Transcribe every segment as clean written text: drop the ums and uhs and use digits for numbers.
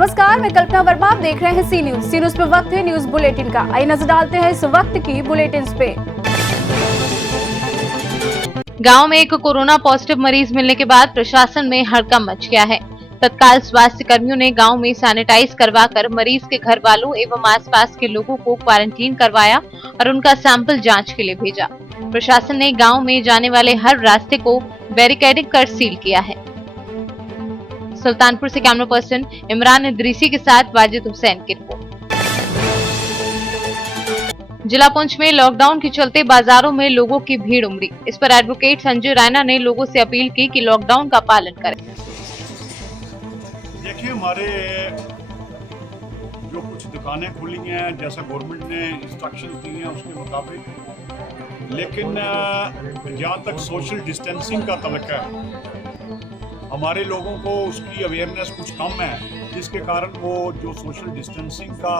नमस्कार, मैं कल्पना वर्मा। आप देख रहे हैं सी न्यूज पे वक्त है न्यूज बुलेटिन का। आइए नजर डालते हैं इस वक्त की बुलेटिन पे। गांव में एक कोरोना पॉजिटिव मरीज मिलने के बाद प्रशासन में हड़कंप मच गया है। तत्काल स्वास्थ्य कर्मियों ने गांव में सैनिटाइज करवाकर मरीज के घर वालों एवं आसपास के लोगों को क्वारंटीन करवाया और उनका सैंपल जांच के लिए भेजा। प्रशासन ने गांव में जाने वाले हर रास्ते को बैरिकेडिंग कर सील किया है। सुल्तानपुर से कैमरा पर्सन इमरान इदरीसी के साथ वाजिद हुसैन की रिपोर्ट। जिला पुंछ में लॉकडाउन के चलते बाजारों में लोगों की भीड़ उमड़ी। इस पर एडवोकेट संजय रैना ने लोगों से अपील की कि लॉकडाउन का पालन करें। देखिए, हमारे जो कुछ दुकानें खुली हैं, जैसा गवर्नमेंट ने इंस्ट्रक्शन दी हैं उसके मुताबिक, लेकिन जहाँ तक सोशल डिस्टेंसिंग का तल्लुक है, हमारे लोगों को उसकी अवेयरनेस कुछ कम है, जिसके कारण वो जो सोशल डिस्टेंसिंग का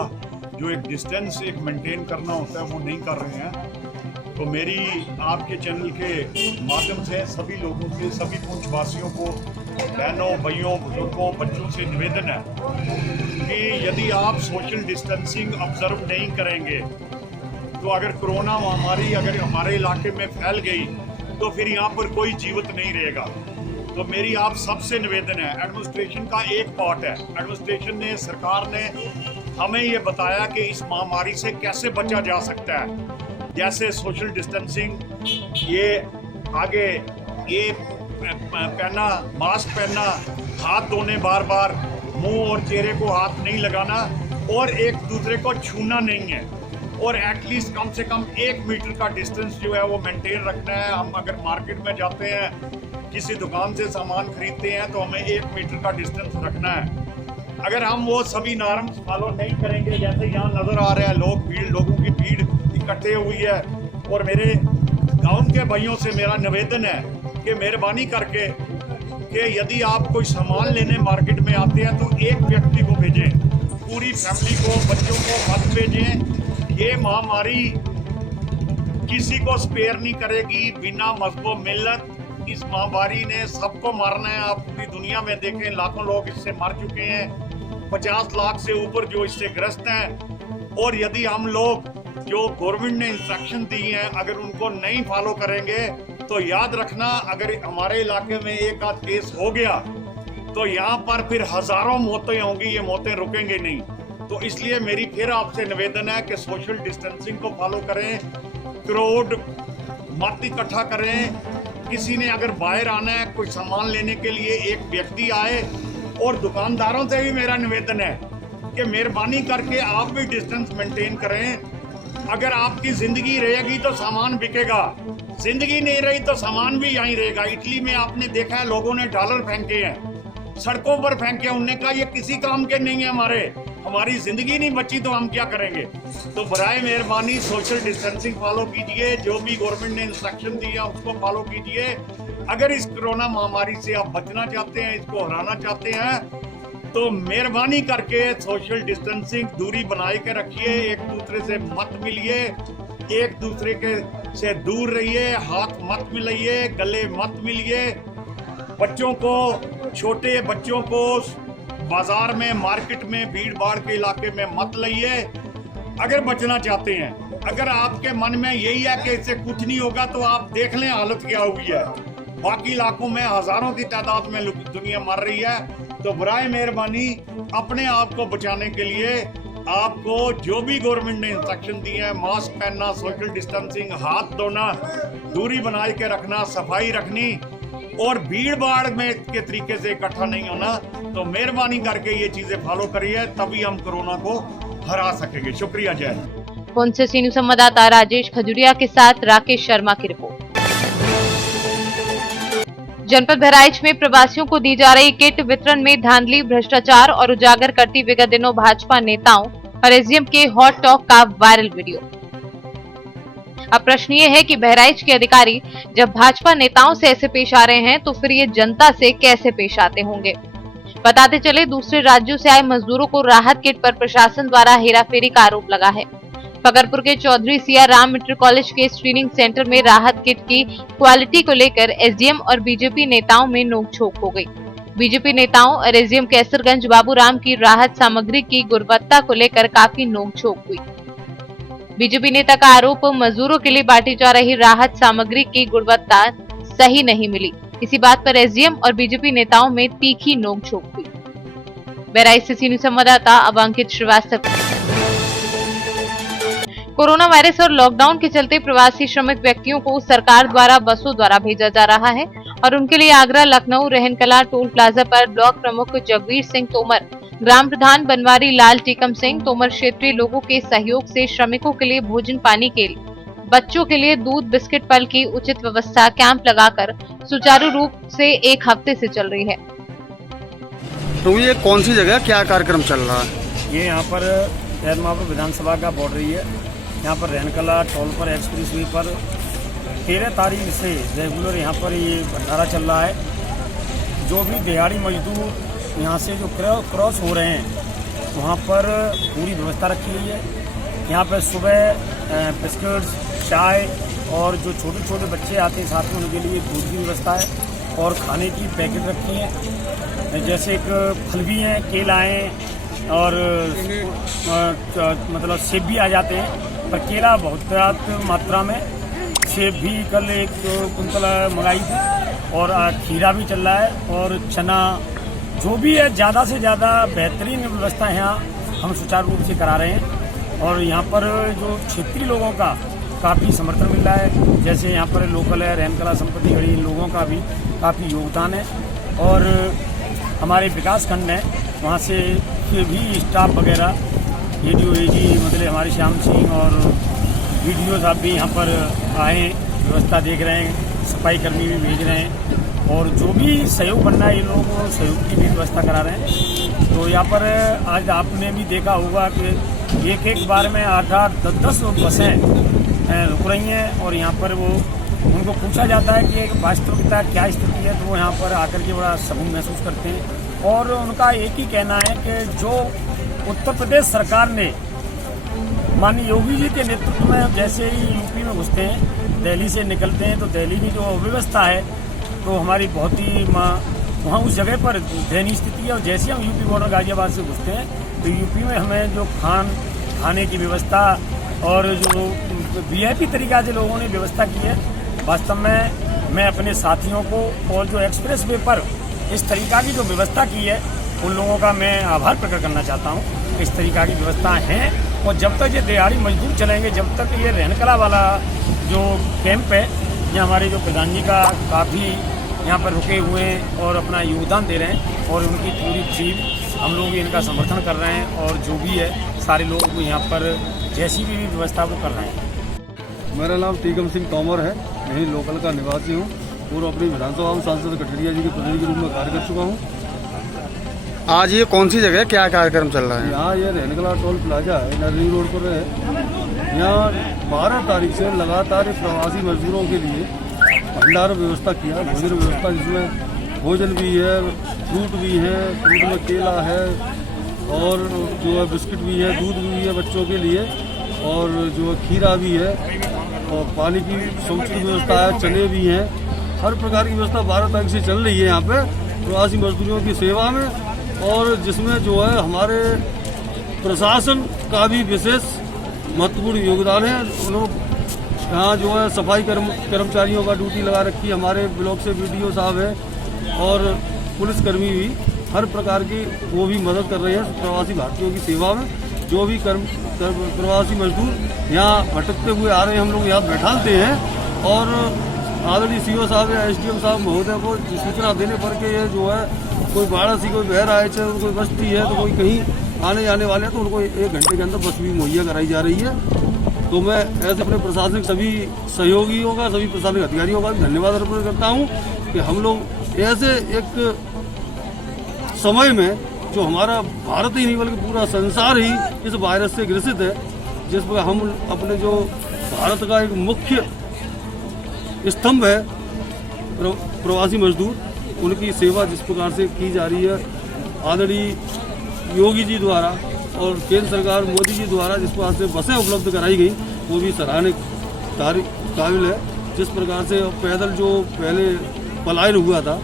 जो एक डिस्टेंस एक मेंटेन करना होता है वो नहीं कर रहे हैं। तो मेरी आपके चैनल के माध्यम से सभी लोगों से, सभी पुंछवासियों को, बहनों, भाइयों, बुजुर्गों, बच्चों से निवेदन है कि यदि आप सोशल डिस्टेंसिंग ऑब्जर्व नहीं करेंगे तो अगर कोरोना महामारी अगर हमारे इलाके में फैल गई तो फिर यहाँ पर कोई जीवित नहीं रहेगा। तो मेरी आप सबसे निवेदन है, एडमिनिस्ट्रेशन का एक पार्ट है, एडमिनिस्ट्रेशन ने, सरकार ने हमें ये बताया कि इस महामारी से कैसे बचा जा सकता है, जैसे सोशल डिस्टेंसिंग, ये आगे ये पहनना, मास्क पहनना, हाथ धोने बार बार, मुंह और चेहरे को हाथ नहीं लगाना और एक दूसरे को छूना नहीं है, और एटलीस्ट कम से कम 1 मीटर का डिस्टेंस जो है वो मेंटेन रखना है। हम अगर मार्केट में जाते हैं, किसी दुकान से सामान खरीदते हैं, तो हमें 1 मीटर का डिस्टेंस रखना है। अगर हम वो सभी नॉर्म्स फॉलो नहीं करेंगे, जैसे यहाँ नज़र आ रहा है लोगों की भीड़ इकट्ठे हुई है, और मेरे गाँव के भाइयों से मेरा निवेदन है कि मेहरबानी करके कि यदि आप कोई सामान लेने मार्केट में आते हैं तो एक व्यक्ति को भेजें, पूरी फैमिली को, बच्चों को मत भेजें। ये महामारी किसी को स्पेयर नहीं करेगी, बिना मज़हब मिल्लत इस महामारी ने सबको मारना है। आप पूरी दुनिया में देखें, लाखों लोग इससे मर चुके हैं, 50 लाख से ऊपर जो इससे ग्रस्त हैं। और यदि हम लोग जो गवर्नमेंट ने इंस्ट्रक्शन दी हैं अगर उनको नहीं फॉलो करेंगे तो याद रखना, अगर हमारे इलाके में एक आध केस हो गया तो यहाँ पर फिर हजारों मौतें होंगी, ये मौतें रुकेंगे नहीं। तो इसलिए मेरी फिर आपसे निवेदन है कि सोशल डिस्टेंसिंग को फॉलो करें, क्राउड मत इकट्ठा करें। किसी ने अगर बाहर आना है कोई सामान लेने के लिए, एक व्यक्ति आए। और दुकानदारों से भी मेरा निवेदन है कि मेहरबानी करके आप भी डिस्टेंस मेंटेन करें। अगर आपकी जिंदगी रहेगी तो सामान बिकेगा, जिंदगी नहीं रही तो सामान भी यहीं रहेगा। इटली में आपने देखा है, लोगों ने डॉलर फेंके हैं, सड़कों पर फेंके, उन्होंने कहा ये किसी काम के नहीं है, हमारी जिंदगी नहीं बची तो हम क्या करेंगे। तो बराए मेहरबानी सोशल डिस्टेंसिंग फॉलो कीजिए, जो भी गवर्नमेंट ने इंस्ट्रक्शन दिया उसको फॉलो कीजिए। अगर इस कोरोना महामारी से आप बचना चाहते हैं, इसको हराना चाहते हैं, तो मेहरबानी करके सोशल डिस्टेंसिंग दूरी बनाए के रखिए, एक दूसरे से मत मिलिए, एक दूसरे के से दूर रहिए, हाथ मत मिलाइए, गले मत मिलिए। बच्चों को, छोटे बच्चों को बाजार में, मार्केट में, भीड़ भाड़ के इलाके में मत लाइए अगर बचना चाहते हैं। अगर आपके मन में यही है कि इससे कुछ नहीं होगा तो आप देख लें हालत क्या हुई है। बाकी इलाकों में हजारों की तादाद में दुनिया मर रही है। तो बराए मेहरबानी अपने आप को बचाने के लिए आपको जो भी गवर्नमेंट ने इंस्ट्रक्शन दी है, मास्क पहनना, सोशल डिस्टेंसिंग, हाथ धोना, दूरी बनाए के रखना, सफाई रखनी और भीड़ भाड़ में के तरीके से इकट्ठा नहीं होना, तो मेहरबानी करके ये चीजें फॉलो करिए, तभी हम कोरोना को हरा सकेंगे। शुक्रिया। जय हिंद। पुंछ से सी न्यूज संवाददाता राजेश खजुरिया के साथ राकेश शर्मा की रिपोर्ट। जनपद बहराइच में प्रवासियों को दी जा रही किट वितरण में धांधली, भ्रष्टाचार और उजागर करती विगत दिनों भाजपा नेताओं और एसडीएम के हॉट टॉक का वायरल वीडियो। अब प्रश्न ये है कि बहराइच के अधिकारी जब भाजपा नेताओं से ऐसे पेश आ रहे हैं तो फिर ये जनता से कैसे पेश आते होंगे। बताते चले, दूसरे राज्यों से आए मजदूरों को राहत किट पर प्रशासन द्वारा हेराफेरी का आरोप लगा है। फकरपुर के चौधरी सिया राम इंटर कॉलेज के स्क्रीनिंग सेंटर में राहत किट की क्वालिटी को लेकर एसडीएम और बीजेपी नेताओं में नोकझोंक हो गई। बीजेपी नेताओं और एसडीएम कैसरगंज बाबूराम की राहत सामग्री की गुणवत्ता को लेकर काफी नोकझोंक हुई। बीजेपी नेता का आरोप, मजदूरों के लिए बांटी जा रही राहत सामग्री की गुणवत्ता सही नहीं मिली। इसी बात पर एसडीएम और बीजेपी नेताओं में तीखी नोकझोंक हुई। बहराइच से सीनियर संवाददाता अंकित श्रीवास्तव। कोरोना वायरस और लॉकडाउन के चलते प्रवासी श्रमिक व्यक्तियों को सरकार द्वारा बसों द्वारा भेजा जा रहा है और उनके लिए आगरा, लखनऊ, रहनकला टोल प्लाजा पर ब्लॉक प्रमुख जगवीर सिंह तोमर, ग्राम प्रधान बनवारी लाल टीकम सिंह तोमर क्षेत्रीय लोगों के सहयोग से श्रमिकों के लिए भोजन पानी के लिए, बच्चों के लिए दूध, बिस्किट, फल की उचित व्यवस्था कैंप लगाकर सुचारू रूप से 1 हफ्ते से चल रही है। तो ये कौन सी जगह, क्या कार्यक्रम चल रहा है? ये यहाँ पर एरमापुर विधानसभा का बॉर्डरी है। यहाँ पर रहनकला टोल पर एक्सप्रेस वे पर 13 तारीख से रेगुलर यहाँ पर ये भंडारा चल रहा है। जो भी दिहाड़ी मजदूर यहाँ से जो क्रॉस हो रहे हैं वहाँ पर पूरी व्यवस्था रखी हुई है। यहाँ पर सुबह बिस्किट्स, चाय और जो छोटे छोटे बच्चे आते हैं साथ में उनके लिए दूध की व्यवस्था है और खाने की पैकेट रखी है। जैसे एक फल भी हैं, केला हैं और मतलब सेब भी आ जाते हैं, पर केला बहुत मात्रा में, सेब भी कल 1 कुंतल मंगाई थी और खीरा भी चल रहा है और चना, जो भी है ज़्यादा से ज़्यादा बेहतरीन व्यवस्था यहाँ हम सुचारू रूप से करा रहे हैं। और यहाँ पर जो क्षेत्रीय लोगों का काफ़ी समर्थन मिल रहा है। जैसे यहाँ पर लोकल है रहनकला संपत्ति गढ़ी, लोगों का भी काफ़ी योगदान है और हमारे विकास खंड है वहाँ से भी स्टाफ वगैरह एडीओ एजी मतलब हमारे श्याम सिंह और वीडियो साहब भी यहाँ पर आए, व्यवस्था देख रहे हैं, सफाई कर्मी भी भेज रहे हैं और जो भी सहयोग बनना है इन लोगों को सहयोग की भी व्यवस्था करा रहे हैं। तो यहाँ पर आज आपने भी देखा होगा कि एक बार में 8-8, 10-10 बसें रुक रही हैं और यहाँ पर वो उनको पूछा जाता है कि वास्तविकता क्या स्थिति है, तो वो यहाँ पर आकर के बड़ा सुकून महसूस करते हैं। और उनका एक ही कहना है कि जो उत्तर प्रदेश सरकार ने माननीय योगी जी के नेतृत्व में जैसे ही यूपी में घुसते हैं, दिल्ली से निकलते हैं, तो दिल्ली की जो अव्यवस्था है तो हमारी बहुत ही वहाँ उस जगह पर दयनीय स्थिति है। और जैसे हम यूपी बॉर्डर गाजियाबाद से घुसते हैं तो यूपी में हमें जो खाने की व्यवस्था और जो वीआईपी तरीका से लोगों ने व्यवस्था की है, वास्तव में मैं अपने साथियों को और जो एक्सप्रेस वे पर इस तरीका की जो व्यवस्था की है उन लोगों का मैं आभार प्रकट करना चाहता हूँ। इस तरीका की व्यवस्था है और जब तक ये दिहाड़ी मजदूर चलेंगे, जब तक ये रहनकला वाला जो कैंप है, ये हमारे जो प्रधान जी का काफ़ी यहाँ पर रुके हुए हैं और अपना योगदान दे रहे हैं और उनकी पूरी टीम हम लोग इनका समर्थन कर रहे हैं और जो भी है सारे लोग यहाँ पर जैसी भी व्यवस्था वो कर रहे हैं। मेरा नाम टीकम सिंह तोमर है, यही लोकल का निवासी हूँ और अपनी विधानसभा में सांसद कठरिया जी के प्रतिनिधि के रूप में कार्य कर चुका हूँ। आज ये कौन सी जगह है, क्या कार्यक्रम चल रहा है? यहाँ ये रहनकला टोल प्लाजा है, नरनी रोड पर है। यहाँ 12 तारीख से लगातार प्रवासी मजदूरों के लिए भंडार व्यवस्था किया, भोजन व्यवस्था, जिसमें भोजन भी है, फ्रूट भी है, फ्रूट में केला है और जो है बिस्किट भी है, दूध भी है बच्चों के लिए और जो खीरा भी है और पानी की समुचित व्यवस्था है, चने भी हैं। हर प्रकार की व्यवस्था 12 तारीख से चल रही है यहाँ पे प्रवासी मजदूरों की सेवा में और जिसमें जो है हमारे प्रशासन का भी विशेष महत्वपूर्ण योगदान है। उन लोग यहाँ जो है सफाई कर्मचारियों का ड्यूटी लगा रखी है, हमारे ब्लॉक से वीडियो साहब है और पुलिसकर्मी भी हर प्रकार की वो भी मदद कर रहे हैं प्रवासी भारतीयों की सेवा में। जो भी प्रवासी मजदूर यहाँ भटकते हुए आ रहे हैं, हम लोग यहाँ बैठाते हैं और आदरणीय सीओ साहब या एसडीएम साहब महोदय को सूचना देने पर के ये जो है कोई बाढ़ सी कोई बह रहा है, चाहे कोई बस्ती है तो कोई कहीं आने जाने वाले हैं तो उनको 1 घंटे के अंदर बस भी मुहैया कराई जा रही है। तो मैं ऐसे अपने प्रशासनिक सभी सहयोगियों का, सभी प्रशासनिक अधिकारियों का भी धन्यवाद अर्पित करता हूँ कि हम लोग ऐसे एक समय में जो हमारा भारत ही नहीं बल्कि पूरा संसार ही इस वायरस से ग्रसित है, जिस पर हम अपने जो भारत का एक मुख्य स्तंभ है प्रवासी मजदूर, उनकी सेवा जिस प्रकार से की जा रही है आदरणीय योगी जी द्वारा और केंद्र सरकार मोदी जी द्वारा जिस प्रकार से बसें उपलब्ध कराई गई वो भी सराहनीय काबिल है। जिस प्रकार से पैदल जो पहले पलायन हुआ था,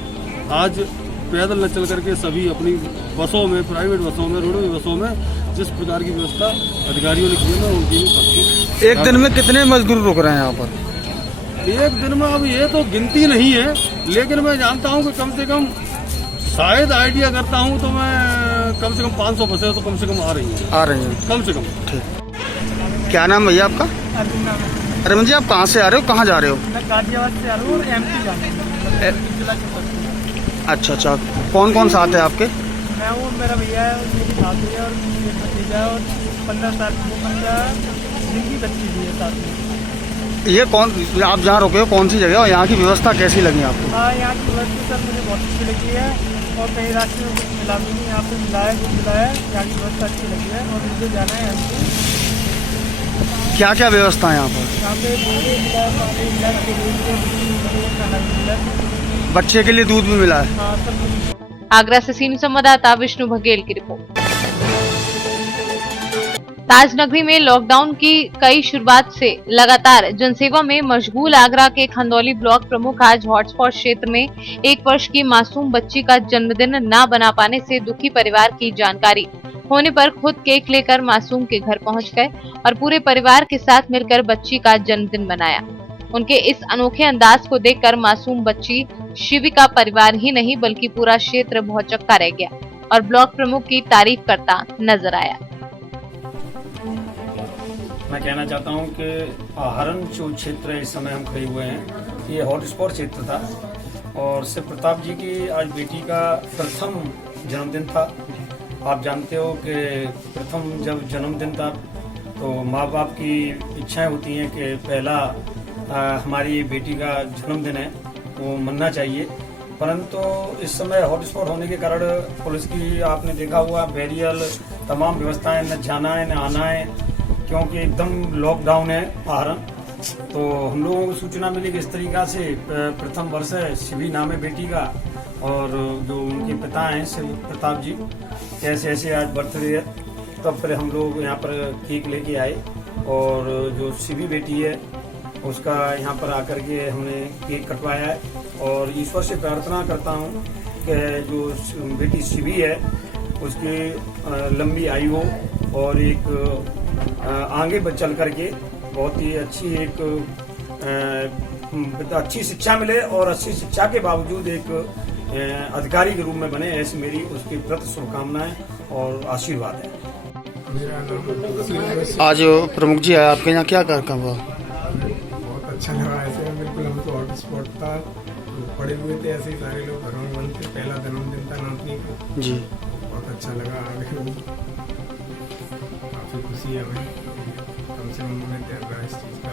आज पैदल न चल करके सभी अपनी बसों में, प्राइवेट बसों में, रोडवेज बसों में जिस प्रकार की व्यवस्था अधिकारियों ने की है ना, उनकी भी पक्की। एक दिन में कितने मजदूर रुक रहे हैं यहाँ पर? एक दिन में अब ये तो गिनती नहीं है, लेकिन मैं जानता हूँ कि कम से कम, शायद आइडिया करता हूँ तो मैं कम से कम 500 बसें तो कम से कम आ रही हैं, कम से कम। ठीक। क्या नाम भैया आपका? अरविंद जी, आप कहाँ से आ रहे हो, कहाँ जा रहे हो? मैं गाजियाबाद से आ रहा हूँ और एमपी जाना है। अच्छा, कौन कौन साथ है आपके? मैं हूँ, मेरा भैया है, मेरी भाभी है और मेरा भतीजा है और 15 साल की 15 दिन की बच्ची भी है साथ में। ये कौन, आप जहाँ रुके हो कौन सी जगह और यहाँ की व्यवस्था कैसी लगी आपको? हाँ, यहाँ की व्यवस्था सर मुझे बहुत अच्छी लगी है और कहीं रास्ते में कुछ मिला भी नहीं, यहाँ पे मिला है, कुछ मिला है। यहाँ की व्यवस्था अच्छी लगी है और मुझे जाना है एमपी। क्या क्या व्यवस्था है यहाँ पर? यहाँ पे दूध भी मिला है, पानी मिला है, खाना भी मिला है, बच्चे के लिए दूध भी मिला है? हाँ सब कुछ। आगरा से सीनियर संवाददाता विष्णु बघेल की रिपोर्ट। ताजनगरी में लॉकडाउन की कई शुरुआत से लगातार जनसेवा में मशगूल आगरा के खंदौली ब्लॉक प्रमुख आज हॉटस्पॉट क्षेत्र में 1 वर्ष की मासूम बच्ची का जन्मदिन न बना पाने से दुखी परिवार की जानकारी होने पर खुद केक लेकर मासूम के घर पहुंच गए और पूरे परिवार के साथ मिलकर बच्ची का जन्मदिन मनाया। उनके इस अनोखे अंदाज को देखकर मासूम बच्ची शिवी का परिवार ही नहीं बल्कि पूरा क्षेत्र भौचक्का रह गया और ब्लॉक प्रमुख की तारीफ करता नजर आया। मैं कहना चाहता हूं कि आहरण जो क्षेत्र है, इस समय हम खड़े हुए हैं, ये हॉटस्पॉट क्षेत्र था और शिव प्रताप जी की आज बेटी का प्रथम जन्मदिन था। आप जानते हो कि प्रथम जब जन्मदिन था तो माँ बाप की इच्छाएं होती हैं कि पहला हमारी बेटी का जन्मदिन है वो मनना चाहिए, परंतु इस समय हॉटस्पॉट होने के कारण पुलिस की आपने देखा हुआ बैरियर, तमाम व्यवस्थाएं, न जाना है न आना है, क्योंकि एकदम लॉकडाउन है आहरण। तो हम लोगों को सूचना मिली कि इस तरीका से प्रथम वर्ष है, शिवी नाम है बेटी का और जो उनके पिता हैं शिव प्रताप जी, ऐसे ऐसे आज बर्थडे है। तब फिर हम लोग यहाँ पर केक लेके आए और जो शिवी बेटी है उसका यहाँ पर आकर के हमने केक कटवाया है और ईश्वर से प्रार्थना करता हूँ कि जो बेटी शिवी है उसकी लंबी आयु हो और एक आगे चल करके बहुत ही अच्छी एक अच्छी शिक्षा मिले और अच्छी शिक्षा के बावजूद एक अधिकारी के रूप में बने, ऐसी मेरी उसके प्रति शुभकामनाएं और आशीर्वाद है। आज प्रमुख जी आया आपके यहाँ, क्या कार्यक्रम हुआ? बहुत अच्छा लगा। ऐसे बिल्कुल हम तो हॉटस्पॉट था, पड़े हुए थे, ऐसे ही सारे लोग घरों में बंद थे, पहला जन्मदिन था नातनी का जी। बहुत अच्छा लगा। आगे काफी खुशी है हमें, कम से कम उन्होंने ध्यान रहा इस चीज का।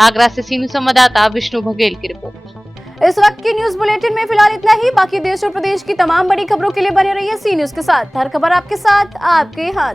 आगरा से सीनियर संवाददाता विष्णु बघेल की रिपोर्ट। इस वक्त की न्यूज बुलेटिन में फिलहाल इतना ही। बाकी देश और प्रदेश की तमाम बड़ी खबरों के लिए बने रहिए सी न्यूज के साथ। हर खबर आपके साथ, आपके हाथ।